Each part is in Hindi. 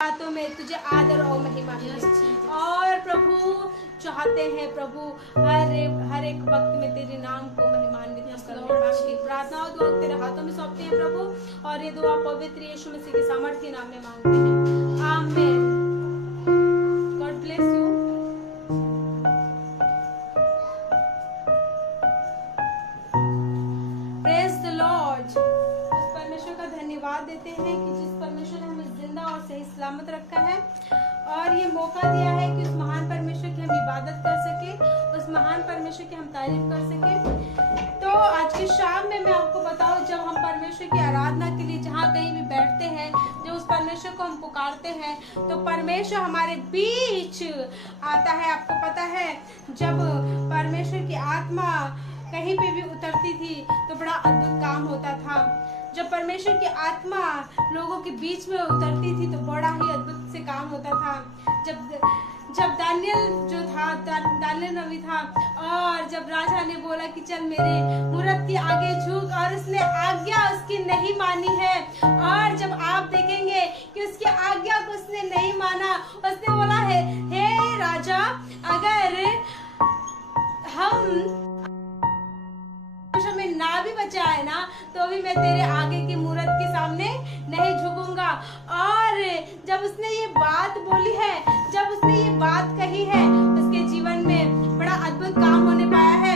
बातों में तुझे आदर और महिमा मिले। और प्रभु चाहते हैं प्रभु हर एक वक्त में तेरे नाम को महिमान्वित करने। प्रार्थना दुआ तेरे हाथों में सौंपते हैं प्रभु, और ये दुआ पवित्र यीशु मसीह के सामर्थ्य नाम में मांगते हैं, आमीन। God bless you. Praise the Lord. उस परमेश्वर का धन्यवाद देते हैं कि जिस परमेश्वर ने हमें जिंदा और सही सलामत रखा है और ये मौका दिया है कि उस महान परमेश्वर की हम इबादत कर सके, उस महान परमेश्वर की हम तारीफ कर सके। तो आज की शाम में मैं आपको बताऊं, जब हम परमेश्वर की आराधना के लिए जहाँ कहीं भी बैठते हैं, जब उस परमेश्वर को हम पुकारते हैं, तो परमेश्वर हमारे बीच आता है। आपको पता है, जब परमेश्वर की आत्मा कहीं पे भी उतरती थी तो बड़ा अद्भुत काम होता था। जब परमेश्वर की आत्मा लोगों के बीच में उतरती थी तो बड़ा ही अद्भुत से काम होता था। जब दानियल जो था, दानियल नबी था, और जब राजा ने बोला कि चल मेरे मूरत के आगे झुक, और उसने आज्ञा उसकी नहीं मानी है, और जब आप देखेंगे कि उसकी आज्ञा को उसने नहीं माना, उसने बोला है, हे राजा, अगर हम में ना भी बचा है ना, तो भी मैं तेरे आगे की मूरत के सामने नहीं झुकूंगा। और जब उसने ये बात बोली है, जब उसने ये बात कही है, उसके जीवन में बड़ा अद्भुत काम होने पाया है।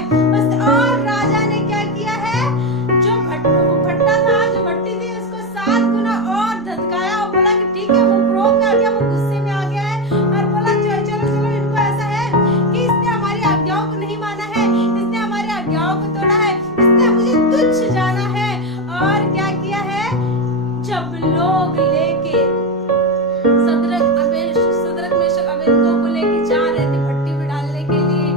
और राजा ने क्या किया है, जो भट्टा था, जो भट्टी थी, उसको 7 गुना और धधकाया और बोला कि ठीक है, वो क्रोध में आ गया, वो गुस्से में आ गया है, और बोला चलो चलो, इनको ऐसा है कि इसने हमारी आज्ञाओं को नहीं माना है, इसने हमारी आज्ञाओं को तोड़ा है, मुझे तुच्छ जाना है। और क्या किया है, जब लोग लेके सदरक मेशक अबेदनगो को लेके जा रहे थे भट्टी में डालने के लिए,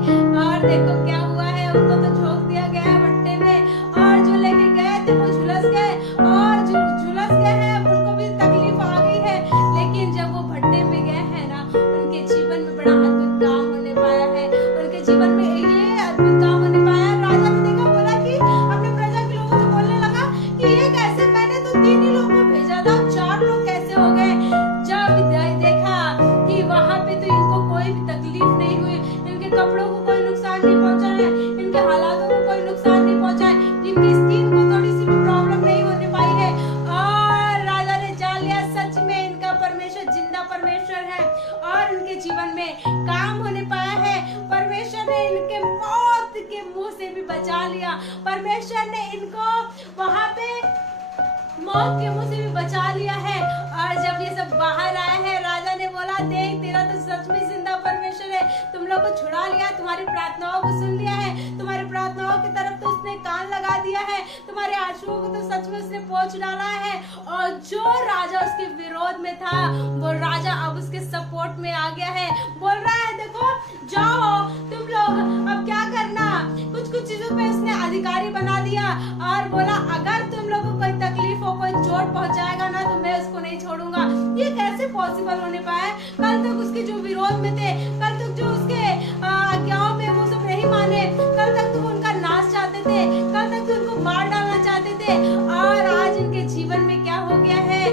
और देखो क्या हुआ है, उनको तो झोंक दिया गया है भट्टे में, और जो लेके गए थे वो झुलस गए, और जो झुलस गए हैं उनको भी तकलीफ आ गई है। लेकिन जब वो भट्टे में गए हैं ना, उनके जीवन में बड़ा अद्भुत काम होने पाया है, उनके जीवन में ये अद्भुत काम होने पाया। राजा ने देखा, बोला कि अपने प्रजा के लोगों से बोलने लगा कि ये कैसे, मैंने तो 3 ही लोगों को भेजा था, 4 लोग कैसे हो गए। जब देखा कि वहां पे तो इनको कोई भी तकलीफ नहीं हुई, इनके कपड़ों को कोई नुकसान नहीं पहुंचा है, इनके हालातों को कोई नुकसान नहीं पहुंचा है, इनकी स्किन को थोड़ी सी भी प्रॉब्लम नहीं होने पाई है। और राजा ने जान लिया सच में इनका परमेश्वर जिंदा परमेश्वर है, और उनके जीवन में काम होने पाया है। परमेश्वर ने इनके मौत के मुंह से भी बचा लिया, परमेश्वर ने इनको वहां पे मौत के मुंह से भी बचा लिया है। और जब ये सब बाहर आए हैं, राजा ने बोला, देख तेरा तो सच में जिंदा परमेश्वर है, तुम लोग को छुड़ा लिया, तुम्हारी प्रार्थनाओं को सुन लिया है, तुम्हारी प्रार्थनाओं की तरफ तो उसने कान लगा दिया है, तुम्हारे आंसुओं को तो सच में उसने पोंछ डाला है। और जो राजा उसके विरोध में था, वो राजा अब उसके सपोर्ट में आ गया है, बोल रहा है, देखो जाओ तुम लोग, अब क्या करना। कुछ चीजों पे उसने अधिकारी बना दिया, और बोला अगर तुम लोगों को कोई तकलीफ हो, कोई चोट पहुंचाएगा ना, तो मैं उसको नहीं छोड़ूंगा। ये कैसे पॉसिबल होने पाया? कल तक उसके जो विरोध में थे, कल तक जो उसके आज्ञाओं में वो सब नहीं माने, कल तक तो वो उनका नाश चाहते थे, कल तक तो उनको मार डालना चाहते थे, और आज उनके जीवन में क्या हो गया है,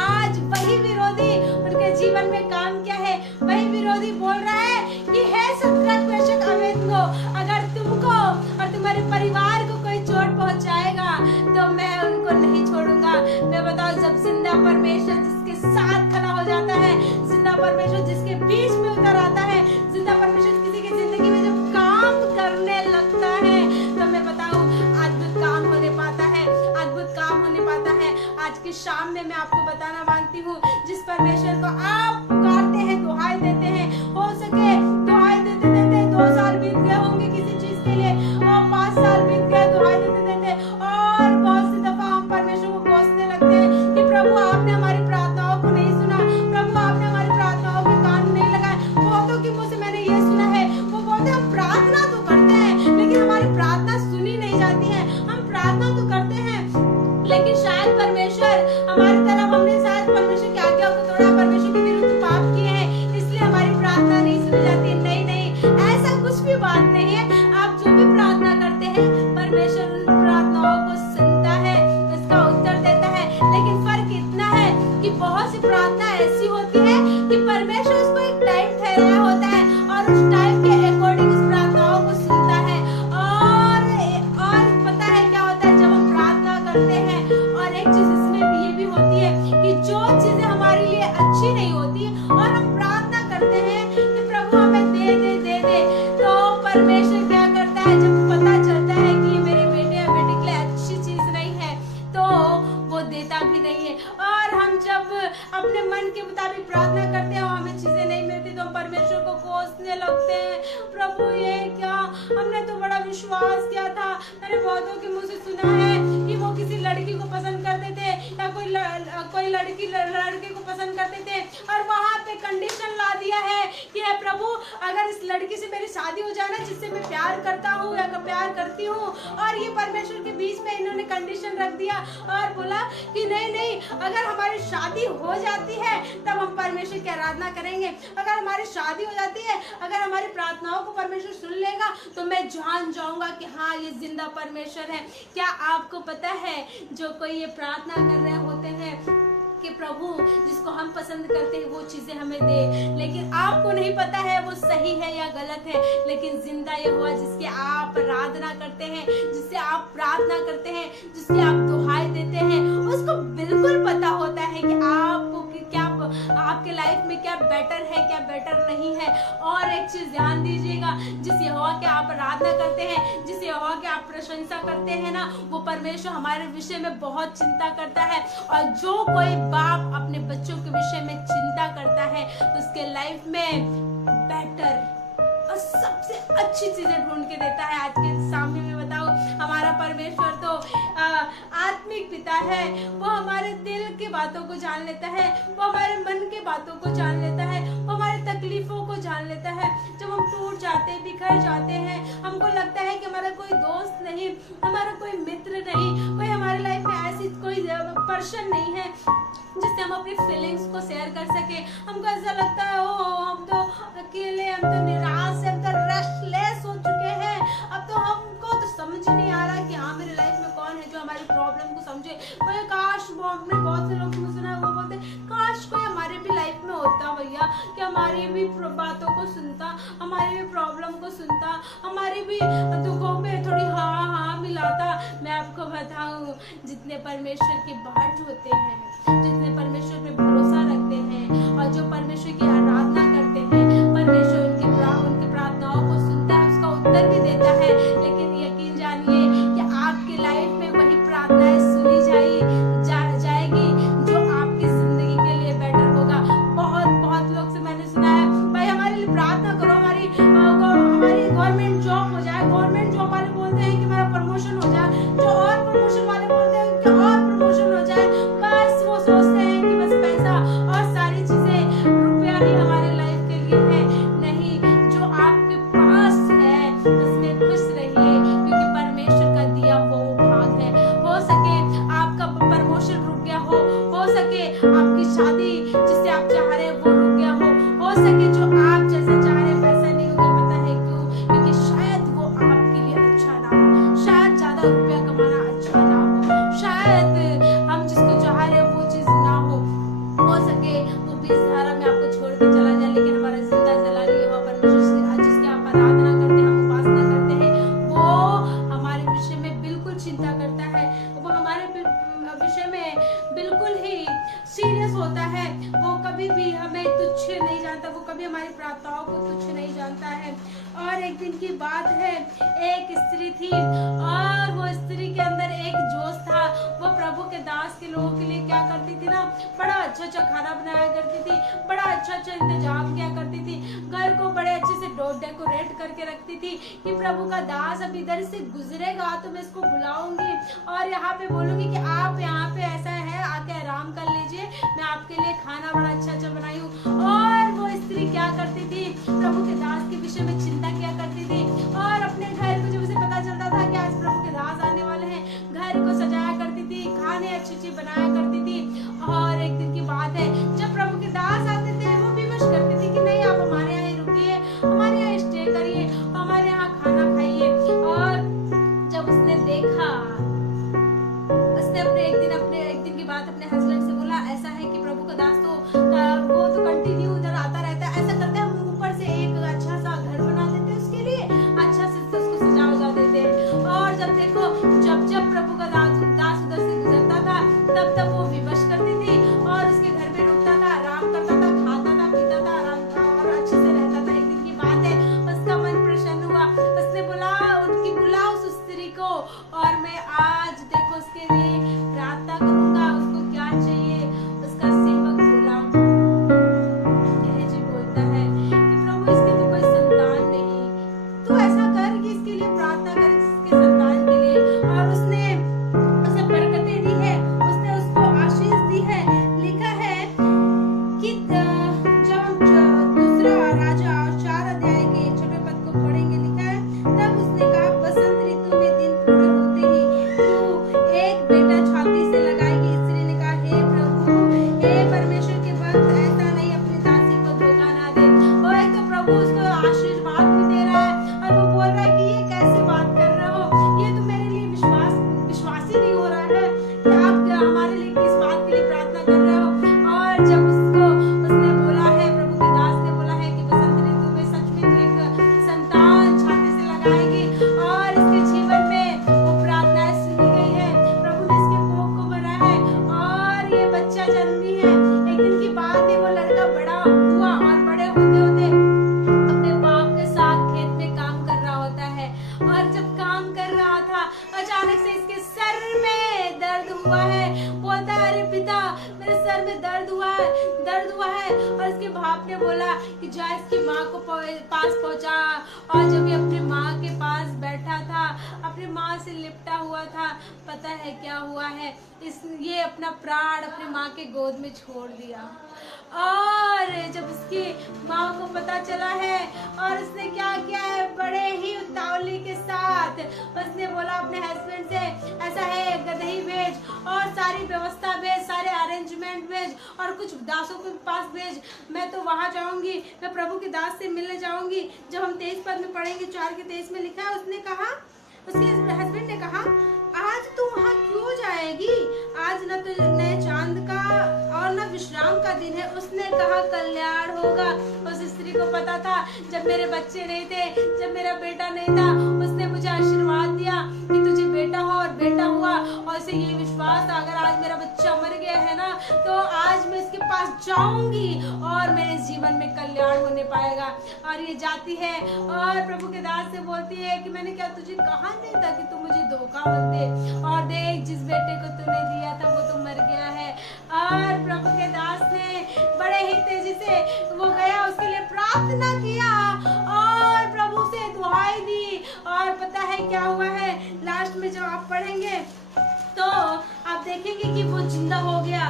आज वही विरोधी उनके जीवन में काम क्या है, वही विरोधी बोल रहा है कि हे सदरक मेशक अबेदनगो, अगर तुमको और तुम्हारे परिवार को कोई चोट पहुंचाएगा तो मैं उनको नहीं छोड़ूंगा। मैं बताऊं, जब जिंदा परमेश्वर जिसके साथ खड़ा हो जाता है, जिंदा परमेश्वर जिसके बीच में उतर आता है, जिंदा परमेश्वर किसी की जिंदगी में जब काम करने लगता है, तो मैं बताऊं अद्भुत काम होने पाता है, अद्भुत काम होने पाता है। आज की शाम में मैं आपको बताना मांगती हूँ, जिस परमेश्वर को आप पुकारते हैं, दुहाई देते हैं, हो सके दुहाई देते देते 2 साल बीत गए होंगे किसी चीज के लिए, और 5 साल बीत गए दुहाई देते देते, और बहुत सी दफा हम परमेश्वर को कोसने लगते हैं कि प्रभु आपने हमारी प्रार्थनाओं को नहीं सुना, प्रभु आपने हमारी प्रार्थनाओं के कान नहीं लगाए। बहुतों के मुंह से मैंने ये सुना है, वो बोलते हैं हम प्रार्थना तो करते हैं लेकिन हमारी प्रार्थना सुनी नहीं जाती है, हम प्रार्थना तो करते हैं लेकिन शायद परमेश्वर हमारी तरफ, हमने शायद परमेश्वर की आज्ञा को तोड़ा, परमेश्वर के विरुद्ध पाप किए हैं, इसलिए हमारी प्रार्थना नहीं सुनी जाती। नहीं, ऐसा कुछ भी बात नहीं है। आप जो भी प्रार्थना करते हैं, परमेश्वर उन प्रार्थनाओं को सुनता है, उसका उत्तर देता है। लेकिन फर्क इतना है कि बहुत सी प्रार्थना ऐसी होती है एक चीज इसमें भी ये भी होती है कि जो चीजें हमारे लिए अच्छी नहीं होती और हम प्रार्थना करते हैं कि प्रभु हमें दे दे दे दे, तो परमेश्वर क्या करता है, जब पता चलता है कि ये मेरे बेटे या बेटी के लिए अच्छी चीज नहीं है तो वो देता भी नहीं है। और हम जब अपने मन के मुताबिक प्रार्थना करते हैं और हमें चीजें नहीं मिलती तो हम परमेश्वर को कोसने लगते हैं, प्रभु ये क्या, हमने तो बड़ा विश्वास किया था, मैंने बहुतों के मुंह से सुना है कि वो किसी लड़की को पसंद करते थे या कोई लड़की लड़के को पसंद करते थे और वहां पे कंडीशन ला दिया है कि हे प्रभु अगर इस लड़की से मेरी शादी हो जाए ना जिससे मैं प्यार करता हूँ या प्यार करती हूँ, और ये परमेश्वर के बीच में इन्होंने कंडीशन रख दिया और बोला कि नहीं नहीं, अगर हमारी शादी हो जाती है तब हम परमेश्वर की आराधना करेंगे, अगर हमारी शादी हो जाती है, अगर हमारी प्रार्थनाओं को परमेश्वर सुन लेगा तो मैं जान जाऊंगा कि हाँ ये जिंदा परमेश्वर है। क्या आपको पता है जो कोई ये प्रार्थना कर रहे होते हैं कि प्रभु जिसको हम पसंद करते हैं वो चीजें हमें दे, लेकिन आपको नहीं पता है वो सही है या गलत है, लेकिन जिंदा यहोवा जिसकी आप आराधना करते हैं, जिससे आप प्रार्थना करते हैं, जिसकी आप दुहाई देते हैं, उसको बिल्कुल पता होता है कि आपको क्या आपके लाइफ में क्या बेटर है क्या बेटर नहीं है। और एक चीज ध्यान दीजिएगा, जिस यहोवा के आप आराधना करते हैं, जिस यहोवा के आप प्रशंसा करते हैं ना, वो परमेश्वर हमारे विषय में बहुत चिंता करता है। और जो कोई बाप अपने बच्चों के विषय में चिंता करता है उसके लाइफ में बेटर और सबसे अच्छी चीजें ढूंढ के देता है। आज के सामने में बताओ, हमारा परमेश्वर तो आत्मिक पिता है, वो हमारे दिल की बातों को जान लेता है, वो हमारे मन के बातों को जान लेता है, वो हमारी तकलीफों को जान लेता है। जब हम टूट जाते हैं, बिखर जाते हैं, हमको लगता है कि हमारा कोई दोस्त नहीं, हमारा कोई मित्र नहीं, कोई हमारी लाइफ में ऐसी कोई पर्सन नहीं है जिससे हम अपनी फीलिंग्स को शेयर कर सके। हमको ऐसा लगता है ओ हम तो अकेले, हम तो निराश है, हम तो रेस्टलेस हो चुके हैं, अब तो हमको तो समझ नहीं आ रहा कि हाँ मेरे लाइफ में कौन है जो हमारी प्रॉब्लम को समझे। कोई काश, वो हमने बहुत से लोग सुना है, वो बोलते काश कोई हमारे भी लाइफ में होता भैया, कि हमारी भी बातों को सुनता, हमारी भी प्रॉब्लम को सुनता, हमारी भी दुखों में थोड़ी हाँ हाँ मिलाता। मैं आपको बताऊं, जितने परमेश्वर के बाट होते हैं, जितने परमेश्वर पे भरोसा रखते हैं और जो परमेश्वर की आराधना करते हैं, परमेश्वर उनके प्रार्थनाओं को सुनता है, उसका उत्तर भी देता है। लेकिन यकीन जानिए कि आपकी लाइफ में वही प्रार्थनाएं सुनी जाएगी जो आपकी जिंदगी के लिए बेटर होगा। बहुत लोग से मैंने सुना है, भाई हमारे लिए प्रार्थना करो, हमारी गवर्नमेंट जॉब हो जाए। गवर्नमेंट जॉब वाले बोलते हैं कि मेरा प्रमोशन हो जाए, जो और प्रमोशन वाले बोलते हैं कि और प्रमोशन हो जाए। बस वो सोचते हैं कि बस पैसा और सारी चीजें, रुपया ही हमारे लाइफ के लिए है। नहीं, जो आपके पास है उसमें खुश रहिए, क्योंकि परमेश्वर का दिया वो भाग है। हो सके आपका प्रमोशन रुक गया हो सके आपकी शादी जिससे आप चाह रहे हैं वो रुक गया हो सके जो आप जैसे चाह रहे हैं पैसा नहीं हो गया। पता है क्यों? क्योंकि शायद वो आपके लिए अच्छा ना हो, शायद ज्यादा रुपया कमाना अच्छा ना हो, शायद हम जिसको चाह रहे हैं वो चीज ना हो सके वो बीच धारा में आपको छोड़ के चला जाए। लेकिन हमारा जिंदा जला रही है परमेश्वर, जिसकी आप आराधना करते हैं, हम उपासना करते हैं, वो हमारे विषय में बिल्कुल चिंता करता है, वो हमारे विषय में बिल्कुल ही सीरियस होता है। वो कभी भी हमें तुच्छ नहीं जानता, वो कभी हमारी प्रार्थनाओं को तुच्छ नहीं जानता है। और एक दिन की बात है, एक स्त्री थी और वो स्त्री के अंदर एक जोश था। वो प्रभु के दास के लोगों के लिए क्या करती थी ना, बड़ा अच्छा खाना बनाया करती थी, बड़ा अच्छा इंतजाम किया करती थी, घर को बड़े अच्छे से डेकोरेट करके रखती थी कि प्रभु का दास अब इधर से गुजरेगा तो मैं इसको बुलाऊंगी और यहाँ पे बोलूंगी कि आप यहाँ पे ऐसा है, आके आराम कर लीजिए, मैं आपके लिए खाना बड़ा अच्छा बनाई हूँ। और वो स्त्री क्या करती थी, प्रभु के दास के विषय में चिंता किया करती थी और अपने घर को जब उसे पता चलता था कि आज प्रभु के दास आने वाले हैं, घर को सजाया करती थी, खाने अच्छी बनाया करती थी। और एक दिन की बात है, जब प्रभु के दास आते थे वो विमर्श करती थी कि नहीं आप हमारे यहाँ रुकिए, हमारे यहाँ स्टे करिए, हमारे यहाँ खाना खाइए। और जब उसने देखा, उसने एक दिन की बात अपने हस्बैंड से बोला, ऐसा है कि प्रभु का दास वो तो कंटिन्यू उधर आता रहता है, ऐसा करते हैं हम ऊपर से एक अच्छा सा घर बना देते हैं उसके लिए, अच्छा से उसको सजा देते हैं। और जब देखो, जब प्रभु का दास उधर से गुजरता था बोलता है अरे पिता मेरे सर में दर्द हुआ है। और इसके बाप ने बोला कि जा इसकी माँ को पास पहुंचा। और जब ये अपने माँ के पास बैठा था, अपनी माँ से लिपटा हुआ था, पता है क्या हुआ है, ये अपना प्राण अपनी माँ के गोद में छोड़ दिया। और जब उसकी माँ को पता चला है और उसने क्या किया है, बड़े ही उतावली के साथ उसने बोला अपने हस्बैंड से ऐसा है गदही भेज और सारी व्यवस्था भेज, सारे अरेंजमेंट भेज और कुछ दासों के पास भेज, मैं तो वहां जाऊंगी, मैं प्रभु के दास से मिलने जाऊंगी। जब हम 23 पद में पढ़ेंगे, 4 के 23 में लिखा है, उसने कहा, उसके हस्बैंड ने कहा आज तू वहां क्यों जाएगी, आज न तो नए चांद का और न विश्राम का दिन है। उसने कहा कल्याण होगा। उस स्त्री को पता था जब मेरे बच्चे नहीं थे, जब मेरा बेटा नहीं था, उसने मुझे आशीर्वाद दिया कि तुझे बेटा हो और बेटा हुआ। और इसे ये विश्वास था अगर आज मेरा बच्चा मर गया है ना तो आज मैं इसके पास जाऊंगी और मेरे जीवन में कल्याण होने पाएगा। और ये जाती है और प्रभु के दास से बोलती है कि मैंने क्या तुझे कहा नहीं था कि तू मुझे धोखा मत दे, और देख जिस बेटे को तूने दिया था वो तो मर गया है। और प्रभु के दास ने बड़े ही तेजी से वो गया, उसके लिए प्रार्थना किया और प्रभु से दुआई दी। और पता है क्या हुआ है, लास्ट में जब आप पढ़ेंगे तो आप देखेंगे कि वो जिंदा हो गया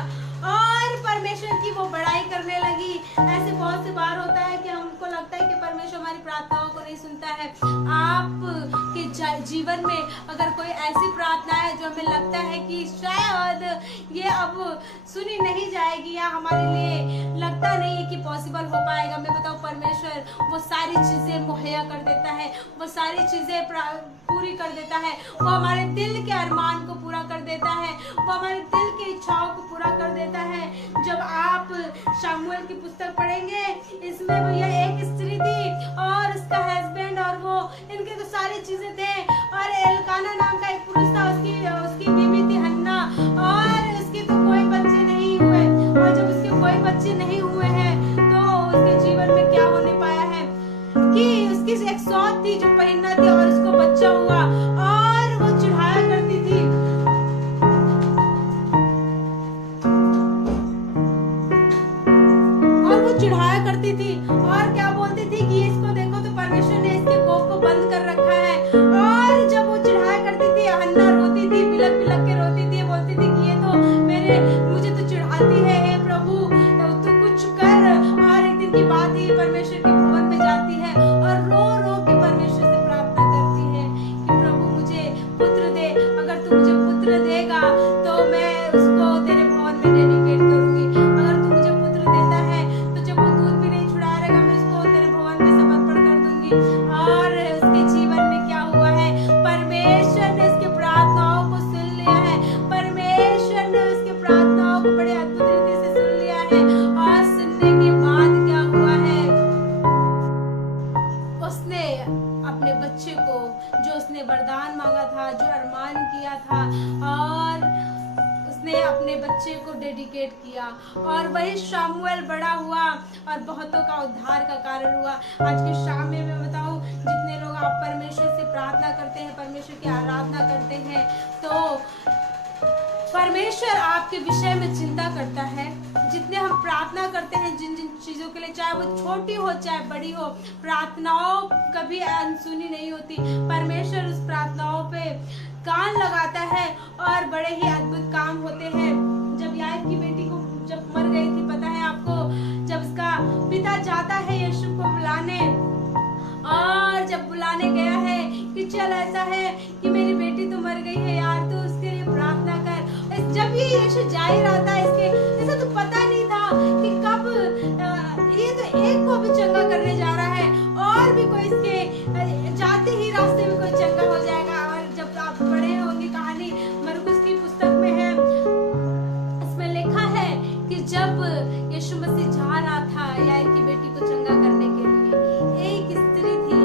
और परमेश्वर की वो बड़ाई करने लगी। ऐसे बहुत से बार होता है कि हमको लगता है कि परमेश्वर हमारी प्रार्थनाओं को नहीं सुनता है। आपके जीवन में अगर कोई ऐसी प्रार्थना है जो हमें लगता है कि शायद ये अब सुनी नहीं जाएगी या हमारे लिए लगता नहीं है कि पॉसिबल हो पाएगा, मैं बताऊं परमेश्वर वो सारी चीजें मुहैया कर देता है, वो सारी चीजें पूरी कर देता है, वो हमारे दिल के अरमान को पूरा कर देता है, वो हमारे दिल की इच्छाओं को पूरा कर देता है। जब आप शामुएल की पुस्तक पढ़ेंगे, इसमें भैया एक स्त्री थी और उसका हस्बैंड और वो, इनके तो सारी चीजें थे। और एलकाना नाम का एक पुरुष था, उसकी बीवी थी हन्ना, और उसके तो कोई बच्चे नहीं हुए। और जब उसके कोई बच्चे नहीं हुए हैं तो उसके जीवन में क्या होने पाया है कि उसकी एक सौत थी जो पहनना थी और उसको बच्चा हुआ और वो चढ़ाया करती थी। और क्या बोलती थी कि इसको देखो तो परमेश्वर ने इसके कोप को बंद कर रखा है। और जब वो चढ़ाया करती थी, हन्ना रोती थी, बिलक बिलक के रोती थी, बोलती थी कि ये तो मुझे तो चिढ़ाती है, हे प्रभु तू कुछ कर। और एक दिन की बात ही परमेश्वर के भवन में जाती है और रो रो के परमेश्वर से प्रार्थना करती है कि प्रभु मुझे पुत्र दे, अगर तू मुझे पुत्र देगा तो मैं उसको तेरे भवन में डेडिकेट करूंगी, अगर तू मुझे पुत्र देता है तो जब वो दूध भी नहीं छुड़ा रहेगा मैं उसको तेरे भवन में समर्पण कर दूंगी। और उसके जीवन में क्या हुआ है, परमेश्वर ने उसकी प्रार्थनाओं को सुन लिया है, परमेश्वर ने उसकी प्रार्थनाओं को बड़े अद्भुत रीति से सुन लिया है। और सुनने के बाद क्या हुआ है, उसने अपने बच्चे को, जो उसने वरदान मांगा था, जो अरमान किया था, और उसने अपने बच्चे को डेडिकेट किया और वही शामुएल बड़ा हुआ और बहुतों का उद्धार का कारण हुआ। आज के शाम में मैं बताऊं, जितने लोग आप परमेश्वर से प्रार्थना करते हैं, परमेश्वर की आराधना करते हैं, तो परमेश्वर आपके विषय में चिंता करता है। जितने हम प्रार्थना करते हैं जिन जिन चीजों के लिए, चाहे वो छोटी हो चाहे बड़ी हो, प्रार्थनाओं कभी अनसुनी नहीं होती। परमेश्वर उस प्रार्थनाओं पे कान लगाता है और बड़े ही अद्भुत काम होते हैं। जब याकूब की बेटी को जब मर गई थी, पता है आपको, जब उसका पिता जाता है यीशु को बुलाने, और जब बुलाने गया है कि चल ऐसा है कि मेरी बेटी तो मर गई है यार, तो उसके लिए प्रार्थना कर। जब ये यीशु जा ही रहा था, इसके इसे तो पता नहीं था कि कब ये तो एक को भी चंगा करने जा रहा है और भी कोई इसके जाते ही रास्ते में कोई चंगा हो जाएगा। और जब आप पढ़े होंगे कहानी, मरकुस की पुस्तक में है, इसमें लिखा है कि जब यीशु मसीह जा रहा था याकूब की बेटी को चंगा करने के लिए, एक स्त्री थी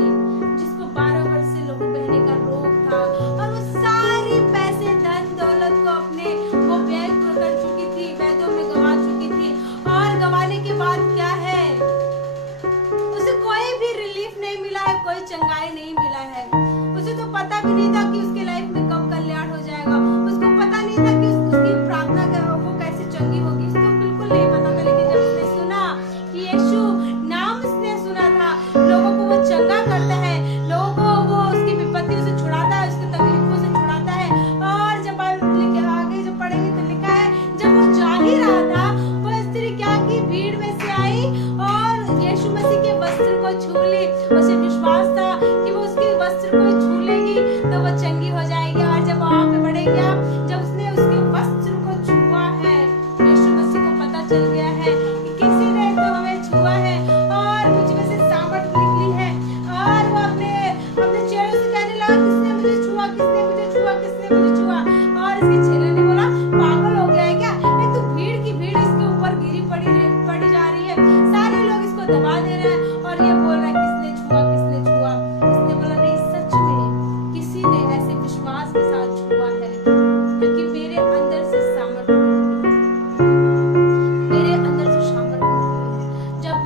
जिसको 12 वर्ष से लहू बहने का रोग था और वो सारी पैसे धन दौलत को अपने वो व्यय कर चुकी चंगी होगी, इसको बिल्कुल नहीं पता था। लेकिन जब उसने सुना कि यीशु नाम उसने सुना था, लोगों को वो चंगा करता है, लोगों को वो उसकी विपत्तियों से छुड़ाता है, उसकी तकलीफों से छुड़ाता है। और जब आगे जब पढ़ेंगे तो लिखा है, जब वो जा ही रहा था, वो स्त्री क्या की भीड़ में से आई और यीशु मसीह के वस्त्र को छू ली। उसे विश्वास था कि वो उसके वस्त्र को छू लेगी तो वो चंगी हो जाएगी। और जब वहां पे बढ़ेंगे आप, जब उसने उसके वस्त्र को छुआ है, यीशु मसीह को पता चल गया है कि किसी ने तो हमें छुआ है और मुझ में से सामर्थ निकली है। और वो अपने अपने चेहरे से कहने लगा, किसने मुझे छुआ, किसने मुझे छुआ, किसने मुझे छुआ। और इसके चेहरे ने बोला, पागल हो गया है क्या, ये तो भीड़ की भीड़ इसके ऊपर गिरी पड़ी जा रही है, सारे लोग इसको दबा दे रहे हैं और ये बोल रहा है किसने छुआ, किसने छुआ। इसने बोला, नहीं, सच में किसी ने ऐसे विश्वास के साथ छुआ है, क्योंकि मेरे अंदर से सामर्थ निकली है, मेरे अंदर से सामर्थ निकली है। जब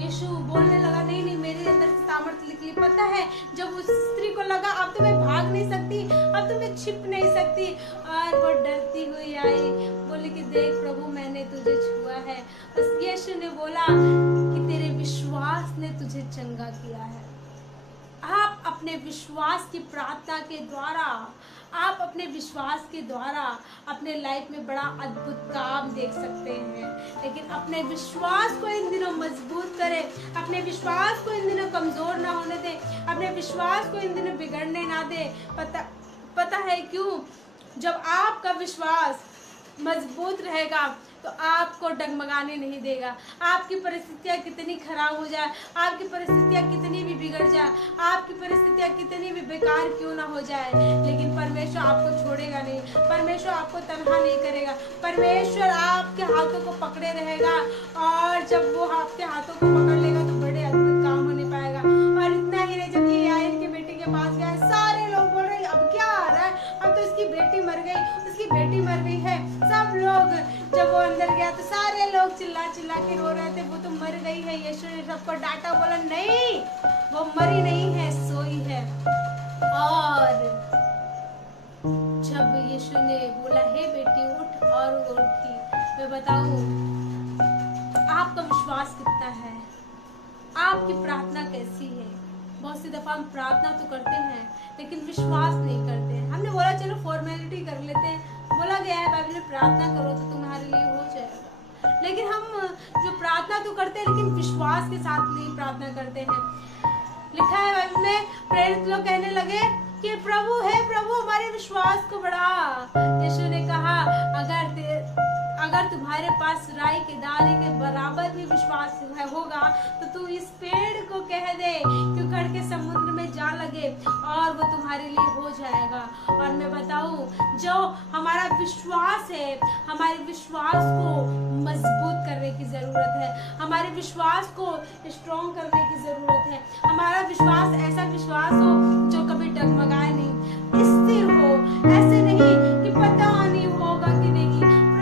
यीशु बोलने लगा, नहीं नहीं, मेरे अंदर से सामर्थ निकली, पता है जब उस स्त्री को लगा अब तो मैं भाग नहीं सकती, अब तो मैं छिप नहीं सकती, और वो डरती हुई आई, बोली कि देख प्रभु, मैंने तुझे छुआ है। बस यीशु ने बोला कि तेरे विश्वास ने तुझे चंगा किया है। आप अपने विश्वास की प्रार्थना के द्वारा, आप अपने विश्वास के द्वारा अपने लाइफ में बड़ा अद्भुत काम देख सकते हैं। लेकिन अपने विश्वास को इन दिनों मजबूत करें, अपने विश्वास को इन दिनों कमजोर ना होने दें, अपने विश्वास को इन दिनों बिगड़ने ना दें। पता है क्यों? जब आपका विश्वास मजबूत रहेगा तो आपको डगमगाने नहीं देगा। आपकी परिस्थितियाँ कितनी खराब हो जाए, आपकी परिस्थितियाँ कितनी भी बिगड़ जाए, आपकी परिस्थितियाँ कितनी भी बेकार क्यों ना हो जाए, लेकिन परमेश्वर आपको छोड़ेगा नहीं, परमेश्वर आपको तनहा नहीं करेगा। परमेश्वर आपके हाथों को पकड़े रहेगा, और जब वो आपके हाथों को पकड़ लेगा तो बड़े अद्भुत काम होने पाएगा। और इतना ही नहीं, जब ये याएल के बेटे के पास गया, सारे लोग बोल रहे अब क्या आ रहा है, अब तो इसकी बेटी मर गई, उसकी बेटी मर गई है। सब लोग, जब वो अंदर गया तो सारे लोग चिल्ला चिल्ला के रो रहे थे, वो तो मर गई है। यीशु ने सबको डांटा, बोला नहीं, वो मरी नहीं है, सोई है। और जब यीशु ने बोला, हे बेटी उठ, और वो उठी। मैं बताऊं आपका विश्वास कितना है, आपकी प्रार्थना कैसी है। बहुत सी दफा हम प्रार्थना तो करते हैं लेकिन विश्वास नहीं करते हैं। हमने बोला चलो फॉर्मेलिटी कर लेते हैं, बोला गया है बाइबल में प्रार्थना करो तो तुम्हारे लिए हो जाएगा, लेकिन हम जो प्रार्थना तो करते हैं लेकिन विश्वास के साथ नहीं प्रार्थना करते हैं। लिखा है बाइबल में, प्रेरित लोग कहने लगे कि प्रभु है, प्रभु हमारे विश्वास को बढ़ा। यीशु ने कहा, अगर तुम्हारे पास राई के दाने के बराबर भी विश्वास होगा तो तू इस पेड़ को कह दे कि उखड़ के समुद्र में जा लगे, और वो तुम्हारे लिए हो जाएगा। और मैं बताऊं, जो हमारा विश्वास है, हमारे विश्वास को मजबूत करने की जरूरत है, हमारे विश्वास को स्ट्रॉन्ग करने की जरूरत है। हमारा विश्वास ऐसा विश्वास हो जो कभी डगमगाए नहीं, स्थिर हो, ऐसे नहीं कि पता नहीं होगा कि नहीं,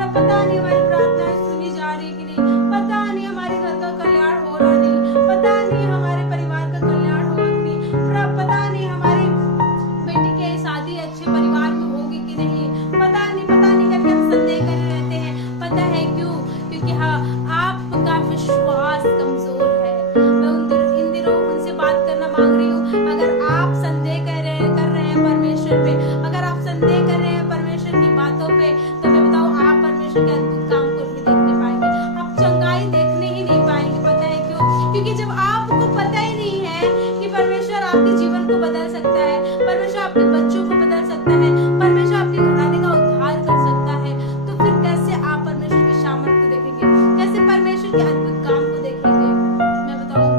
पता नहीं हमारी प्रार्थनाएं सुनी जा रही कि नहीं, पता नहीं हमारे घर का कल्याण हो रहा नहीं, पता नहीं हमारे परिवार का कल्याण होगा कि नहीं, पता नहीं हमारी बेटी की शादी अच्छे परिवार में होगी कि नहीं, पता नहीं करके हम संदेह करे रहते हैं। पता है क्यों? क्योंकि आपका विश्वास कमजोर है। मैं इन दिनों उनसे बात करना मांग रही हूँ, अगर आप संदेह कर रहे हैं परमेश्वर पे, अगर आप संदेह कर रहे हैं परमेश्वर की बातों पे, तो मैं बताऊँ आप परमेश्वर के अद्भुत काम को नहीं देखने पाएंगे, आप चंगाई देखने ही नहीं पाएंगे। पता है क्यों? क्योंकि जब आपको पता ही नहीं है कि परमेश्वर आपके जीवन को बदल सकता है, परमेश्वर आपके बच्चों को बदल सकता है, परमेश्वर आपके घराने का उद्धार कर सकता है, तो फिर कैसे आप परमेश्वर की सामर्थ को देखेंगे, कैसे परमेश्वर के अद्भुत काम को देखेंगे? मैं बताऊं,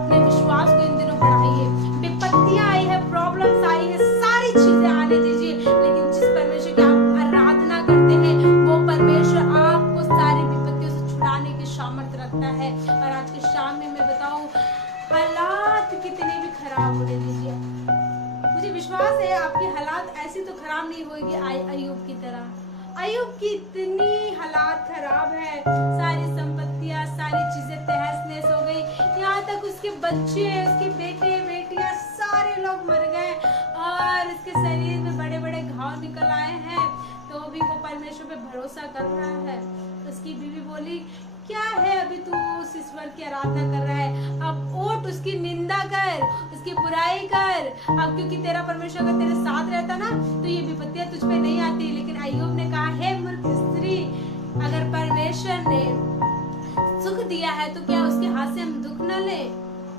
अपने विश्वास को इन दिनों बढ़ाइए। विपत्तियां आई है, प्रॉब्लम्स आई है, सारी चीजें आने दीजिए, लेकिन जिस परमेश्वर की आप आराधना करते हैं वो परमेश्वर आपको सारी विपत्तियों से छुड़ाने की सामर्थ रखता है। और आज के शाम में मैं बताऊं, हालात कितने भी खराब होने दीजिए, मुझे विश्वास है आपकी हालात ऐसी तो खराब नहीं होगी अय्यूब की तरह। अय्यूब की इतनी हालात खराब है, सारी संपत्तियां, सारी चीजें तहस नहस हो गई, यहाँ तक उसके बच्चे, उसके बेटे बेटियां सारे लोग मर गए, और उसके शरीर में बड़े बड़े घाव निकल आए हैं, तो भी वो परमेश्वर पे भरोसा कर रहा है। उसकी बीवी बोली, क्या है अभी तू उस ईश्वर की आराधना कर रहा है, अब उठ उसकी निंदा कर, उसकी बुराई कर। अब क्योंकि तेरा परमेश्वर अगर तेरे साथ रहता ना तो ये विपत्तियां तुझ पे नहीं आती। लेकिन अय्यूब ने कहा, हे मूर्ख स्त्री, अगर परमेश्वर ने सुख दिया है तो क्या उसके हाथ से हम दुख न ले?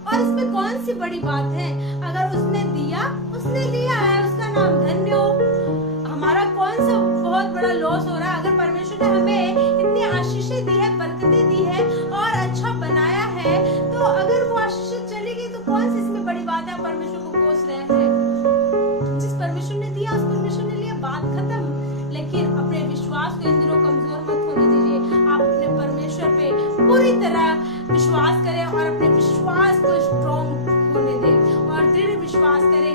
और इसमें कौन सी बड़ी बात है? अगर उसने दिया, उसने लिया है, उसका नाम धन्य हो। हमारा कौन सा बहुत बड़ा लॉस हो रहा है? अगर परमेश्वर ने हमें इतनी आशीषें दी है, बरकतें दी है और अच्छा बनाया है, तो अगर वो आशीषें चली गई तो कौन सी इसमें बड़ी बात है? परमेश्वर को कोस रहे हैं। जिस परमेश्वर ने दिया उस परमेश्वर ने लिया, बात खत्म। लेकिन अपने विश्वास को इन दिनों कमजोर मत होने दीजिए। आप अपने परमेश्वर पे पूरी तरह विश्वास करें और अपने विश्वास को स्ट्रॉन्ग होने दें और दृढ़ विश्वास करें।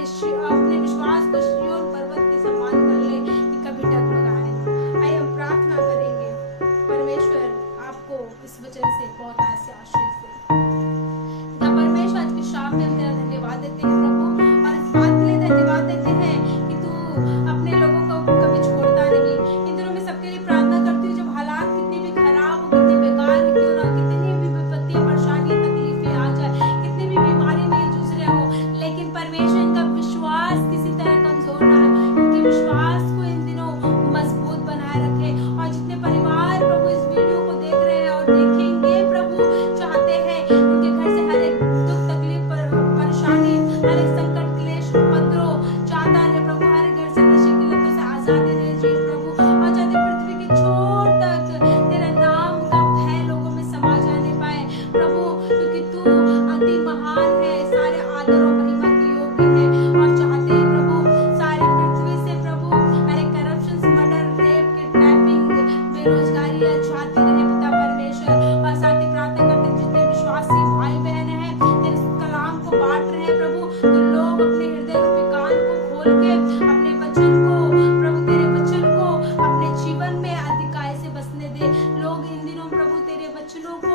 अपने विश्वास को सिय्योन पर्वत के समान कर ले कि कभी डगमगाए ना। आइए हम प्रार्थना करेंगे। परमेश्वर आपको इस वचन से बहुत ऐसे आशीष दे। परमेश्वर आज की शाम में हम तेरा धन्यवाद देते हैं प्रभु, और इस बात के लिए धन्यवाद देते हैं कि तू अपने लोगों को कभी छोड़ता नहीं। इन दिनों में सबके लिए प्रार्थना करती हूँ, जब हालात कितनी भी खराब हो, कितनी बेकार क्यों ना, कितनी भी विपत्तियां, परेशानियां, तकलीफें आ जाए, कितनी भी बीमारी में जूझ रहे हो, लेकिन परमेश्वर इनका विश्वास किसी तरह कमजोर ना है। इनके विश्वास को इन दिनों मजबूत बनाए रखे। और जितने परिवार प्रभु इस वीडियो को देख रहे हैं और देखेंगे प्रभु, चाहते हैं उनके घर से हर एक दुख तकलीफ, परेशानी, हर एक संकट, क्लेश, उपद्रव, चाहता है प्रभु हर घर से नशे की लतों से आजादी दे जी प्रभु। और चाहते पृथ्वी के छोर तक तेरा नाम का भय लोगों में समा जाने पाए प्रभु, क्योंकि तू अति महान है, सारे आदर और महिमा के योग्य है। और चाहते हैं प्रभु सारे पृथ्वी से प्रभु हर एक करप्शन, मर्डर, रेप, किडनैपिंग, बेरोजगारी छाती रहे पिता परमेश्वर। और साथ ही प्रार्थना करते जितने विश्वासी भाई बहन हैं तेरे कलाम को बांट रहे हैं प्रभु, तो लोग अपने हृदय रूपी कान को खोल के अपने वचन को प्रभु, तेरे वचन को अपने जीवन में अधिकार से बसने दे। लोग इन दिनों प्रभु तेरे वचनों को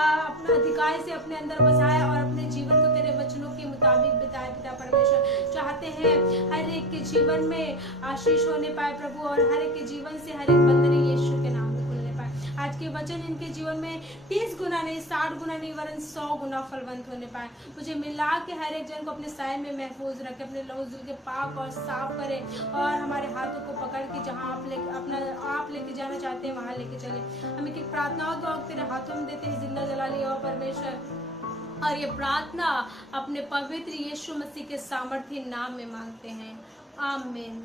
अपना अधिकार से अपने अंदर बसाए और अपने जीवन को तेरे वचनों के मुताबिक बिताए पिता परमेश्वर। चाहते हैं हर एक के जीवन में आशीष होने पाए प्रभु, और हर एक के जीवन से हर एक बंधन यीशु के नाम में खुलने पाए। आज के वचन इनके जीवन में 30 गुना नहीं, 60 गुना नहीं, वरन 100 गुना फलवंत होने पाए। मुझे मिला के हर एक जन को अपने साय में महफूज रखे, अपने लहू दिल के पाक और साफ करे, और हमारे हाथों को पकड़ के जहाँ आप लेके जाना चाहते हैं वहां लेके चले। हम एक प्रार्थना दुआ तेरे हाथों में देते हैं, जिंदा जलाली और परमेश्वर, और ये प्रार्थना अपने पवित्र यीशु मसीह के सामर्थ्य नाम में मांगते हैं, आमीन।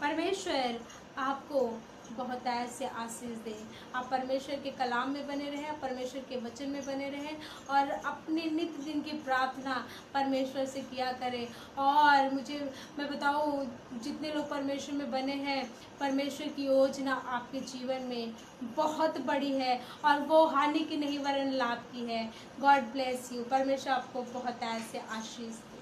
परमेश्वर आपको बहुत ऐसे आशीष दे। आप परमेश्वर के कलाम में बने रहें, परमेश्वर के वचन में बने रहें, और अपने नित्य दिन की प्रार्थना परमेश्वर से किया करें। और मैं बताऊं, जितने लोग परमेश्वर में बने हैं, परमेश्वर की योजना आपके जीवन में बहुत बड़ी है, और वो हानि की नहीं वरन लाभ की है। God bless you. परमेश्वर आपको बहुत ऐसे आशीष दे।